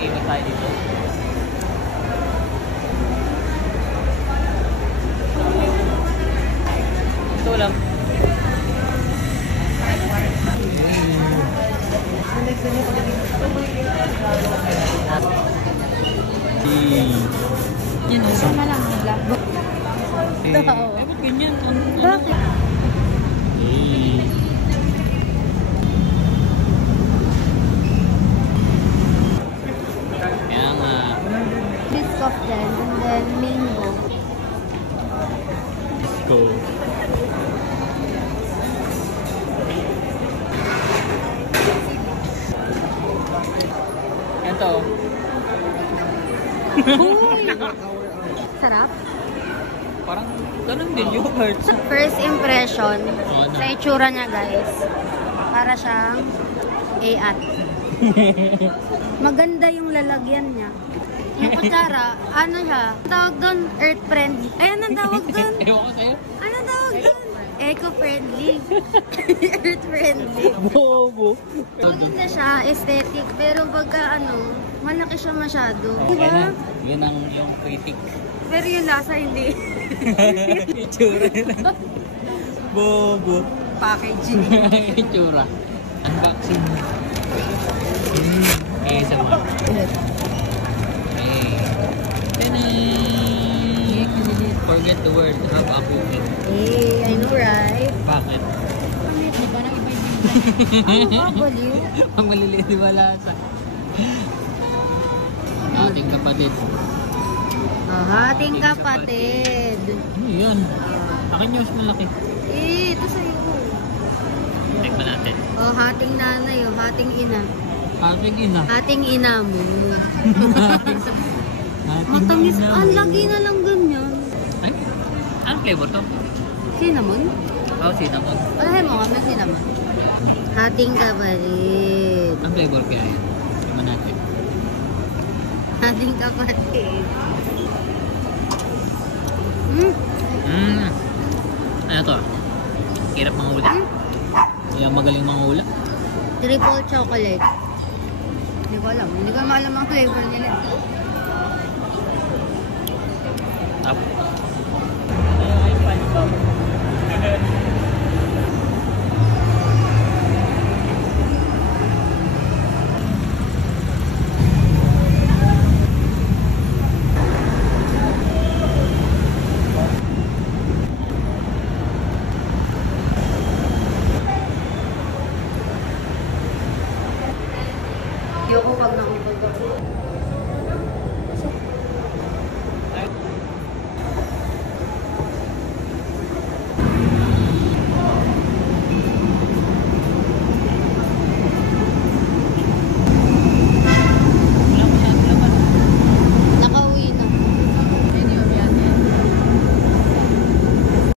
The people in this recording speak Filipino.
Ikot tayo dito. Ito lang. Yan, sama lang ang black book. Bakit ganyan? Bakit? Kaya nga. Biscoff din, and then mango. Let's go. Ito. Uy! Sarap. Parang ganun din yogurt. First impression, Oo na. sa itsura niya guys, para siyang AAT. Maganda yung lalagyan niya. Yung kutsara, ano siya? Tawag doon, earth friendly. Ay, anong tawag doon? Ewan ko sa'yo. Anong tawag doon? Eco-friendly. Earth friendly. Bobo. Maganda siya, aesthetic, pero pagka ano, malaki siya masyado. Diba? Yan, yun ang yung critic. Pero yung lasa hindi. Itsura na. Bobo. Packaging. Itsura. Unboxing. Okay, sa mga. Okay. Tani! Forget the word. Have a cooking. Eh, I know right? Bakit? Di ba nang iba yung ano ba, baliw? Ang maliliit di ba lasa? Ating kapatid. Ating kapatid. Ano yun? Akin yung mas malaki. Eh, ito sa'yo. Tikman natin. Oh, hating nanay, oh, hating ina. Ating ina. Hating ina mo. Ating Matamis, ina. ang lagi na lang ganyan. Ay? Anong flavor to? Cinnamon? Oh, cinnamon. Alahin mo nga, may cinnamon. Hating kapatid. Ang flavor kaya yan? Tikman natin. Hating kapatid. Ano to? Hirap manghula. Yung magaling manghula. Triple chocolate. Hindi ko alam. Hindi ko maalam ang flavor nila.